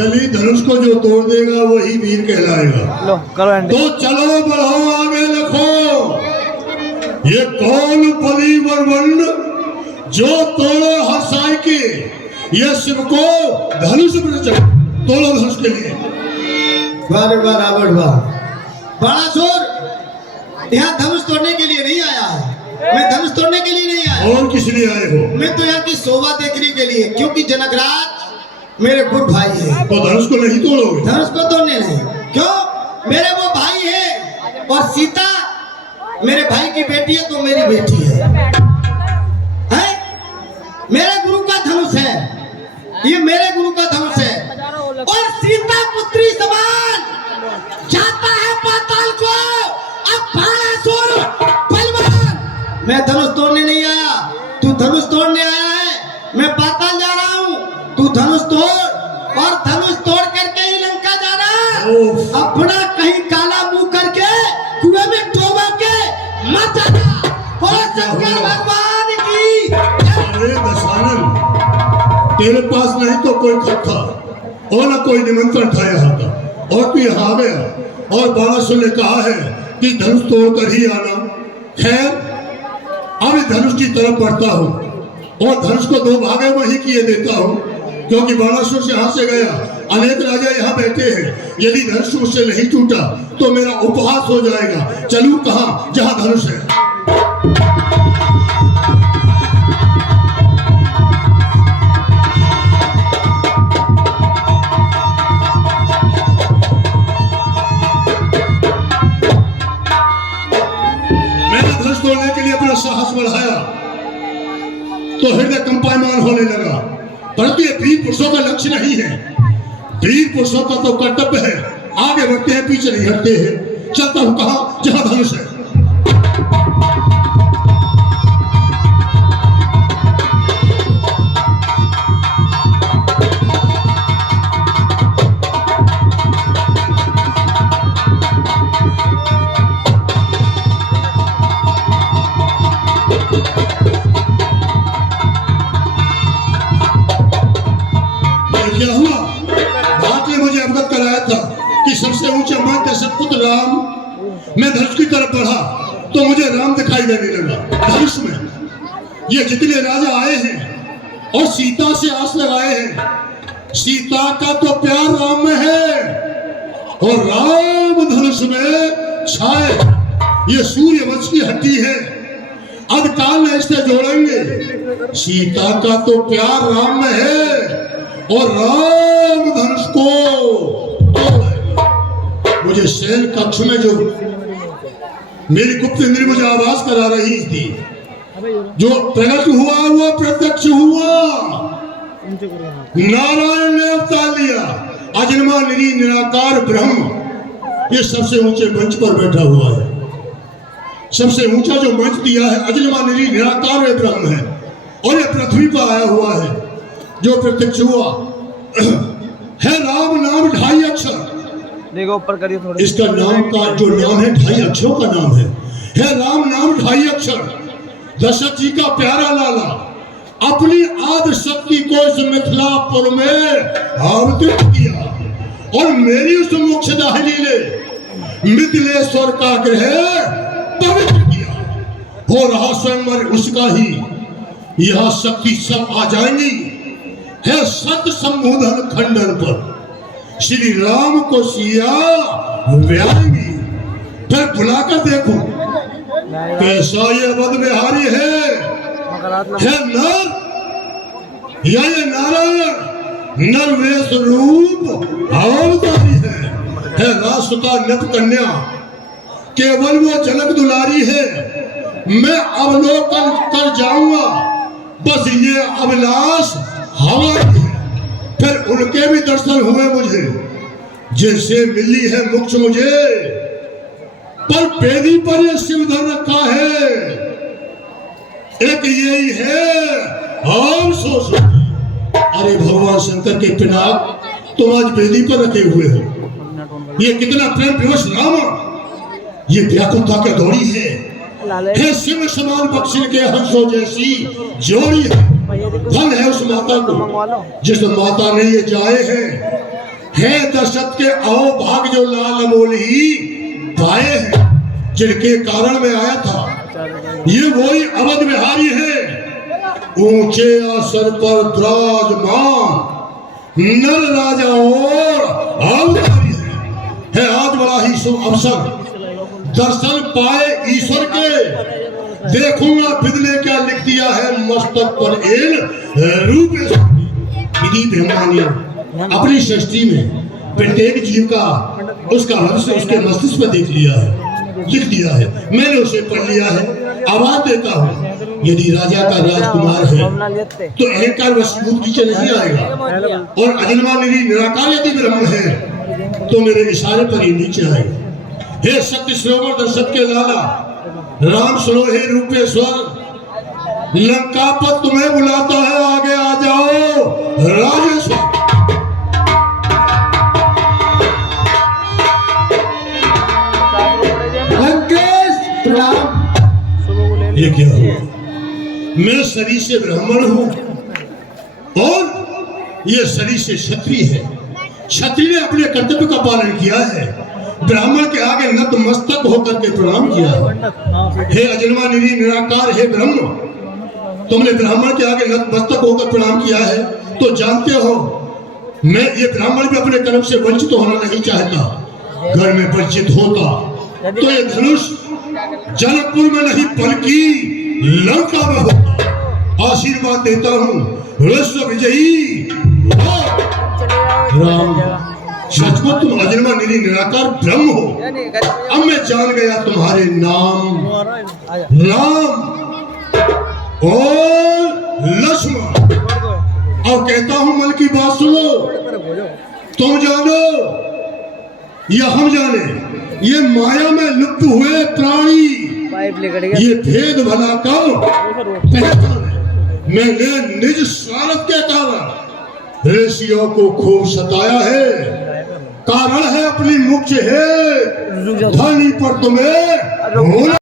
यदि धनुष को जो तोड़ देगा वही वीर कहलाएगा। लो करो एंड। तो चलो बढ़ो आगे लिखो, ये कौन बली वरवंड जो तोड़ो हर साई के, ये शिव को धनुष तोड़ो धनुष के लिए। वाह वाह रावण वाह, बड़ा जोर यहाँ धनुष तोड़ने के लिए नहीं आया है। मैं धनुष तोड़ने के लिए नहीं आया। और किस लिए आए हो? मैं तो यहाँ की शोभा देखने के लिए, क्योंकि जनकराज मेरे गुरु भाई है। तो धनुष को नहीं तोड़ोगे? धनुष को तोड़ने नहीं, क्यों? मेरे वो भाई है, और सीता मेरे भाई की बेटी है तो मेरी बेटी है। मेरे गुरु का धनुष है, ये मेरे गुरु का धनुष है। और सीता पुत्री समान जाता है पाताल को, अब बाणासुर बलवान। मैं धनुष तोड़ने नहीं आया, तू धनुष तोड़ने आया है। मैं पाताल जा रहा हूँ, तू धनुष तोड़, और धनुष तोड़ करके ही लंका जाना। अपना कहीं काला मुंह करके कुएं में डोबा के मत जाना। बोलो शंकर भगवान की। अरे दशानन, तेरे पास नहीं तो कोई खत था और न कोई निमंत्रण था यहाँ का, और तू यहाँ आ गया और बाणासुर ने कहा है कि धनुष तोड़ कर ही आना। खैर, अब इस धनुष की तरफ बढ़ता हूँ और धनुष को दो भागे में ही किए देता हूँ, क्योंकि बाणासुर से यहाँ से गया। अनेक राजा यहाँ बैठे हैं, यदि धनुष मुझसे नहीं टूटा तो मेरा उपहास हो जाएगा। चलूं कहाँ? जहाँ धनुष है। तोड़ने के लिए अपना साहस बढ़ाया तो हृदय कंपायमान होने लगा, परंतु ये वीर पुरुषों का लक्ष्य नहीं है। वीर पुरुषों का तो कर्तव्य है आगे बढ़ते हैं, पीछे नहीं हटते हैं। चलता हूं कहां? जहां धनुष है। क्या हुआ? बात ने मुझे अवगत कराया था कि सबसे ऊंचे मंच दशरथ राम, मैं धनुष की तरफ बढ़ा तो मुझे राम दिखाई देने लगा धनुष में। ये जितने राजा आए हैं और सीता से आस लगाए हैं, सीता का तो प्यार राम में है और राम धनुष में छाए। ये सूर्य वंश की हड्डी है, अब काल में इससे जोड़ेंगे। सीता का तो प्यार राम में है और राम धनुष को तो मुझे शैल कक्ष में जो मेरी गुप्त इंद्री मुझे आवाज करा रही थी, जो प्रकट हुआ वो प्रत्यक्ष हुआ। नारायण ने अवतार लिया, अजन्मा निरी निराकार ब्रह्म। ये सबसे ऊंचे मंच पर बैठा हुआ है, सबसे ऊंचा जो मंच दिया है अजन्मा निरी निराकार ब्रह्म है, और ये पृथ्वी पर आया हुआ है। जो प्रत्यक्ष हुआ है राम नाम 2.5 अक्षर। देखो ऊपर करिए थोड़ा। इसका नाम का जो नाम है 2.5 अक्षरों का नाम है राम नाम 2.5 अक्षर। दशरथ जी का प्यारा लाला अपनी आदि शक्ति को इस मिथिलापुर में अवतरित किया और मेरी उस मोक्षदायिनी ने मिथिलेश्वर का ग्रह पवित्र किया। हो रहा स्वयंवर उसका ही, यह शक्ति सब आ जाएंगी है सत संबोधन खंडन पर। श्री राम को सिया व्याएंगी, फिर बुलाकर देखो कैसा ये बद बिहारी है नर या ये नारायण नरवेश रूप अवतारी है रासुता नप कन्या, केवल वो जनक दुलारी है। मैं अवलोकन कर जाऊंगा, बस ये अभिलाष हमारी है। फिर उनके भी दर्शन हुए मुझे, जिनसे मिली है मोक्ष मुझे, पर बेदी पर ये शिव धर रखा है। एक यही है हम सोच। अरे भगवान शंकर के पिनाक तुम आज बेदी पर रखे हुए हो। ये कितना प्रेम विवश राम, ये व्याकुलता का दौड़ी है शिव समान बख्शिल के हंसों जैसी जोड़ी है। धन है उस माता को जिस माता ने ये जाए हैं है दशरथ के आओ भाग जो लाल अमोली पाए हैं, जिनके कारण में आया था। ये वही अवध बिहारी है, ऊंचे आसन पर विराजमान नर राजा और अवतारी है। आज बड़ा ही शुभ अवसर, दर्शन पाए ईश्वर के। देखूंगा बिदले क्या लिख दिया है मस्तक पर इन रूप विधि ब्रह्मानी। अपनी सृष्टि में प्रत्येक जीव का उसका रहस्य उसके मस्तिष्क में देख लिया है, लिख दिया है। मैंने उसे पढ़ लिया है। आवाज देता हूँ, यदि राजा का राजकुमार है तो अहंकार वशीभूत नीचे नहीं आएगा, और अजन्मा निधि निराकार यदि ब्रह्म है तो मेरे इशारे पर ही नीचे आएगा। हे सत्य श्रोवर दशरथ के लाला, राम सुनो हे रूपेश्वर, लंकापत तुम्हें बुलाता है, आगे आ जाओ राजेश्वर। ये क्या हुआ? मैं शरीर से ब्राह्मण हूं और ये शरीर से क्षत्रिय है। क्षत्रिय ने अपने कर्तव्य का पालन किया है, ब्राह्मण के आगे नतमस्तक होकर के प्रणाम किया है। हे अजन्मा निधि निराकार, हे ब्रह्म, तुमने ब्राह्मण के आगे नतमस्तक होकर प्रणाम किया है, तो जानते हो मैं ये ब्राह्मण भी अपने कर्म से वंचित होना नहीं चाहता। घर में वंचित होता तो ये धनुष जनकपुर में नहीं बल्कि लंका में होता। आशीर्वाद देता हूँ विश्व विजयी राम, सचमुच तुम अजन्मा निधि निराकार ब्रह्म हो। अब मैं जान गया तुम्हारे नाम राम और लक्ष्मण। और कहता हूं मन की बात सुनो, तुम जानो या हम जाने, ये माया में लुप्त हुए प्राणी ये भेद भला कब पहचाने। मैंने निज स्वार्थ के कारण ऋषियों को खूब सताया है, कारण है अपनी मुख्य है धनी पर तुम्हें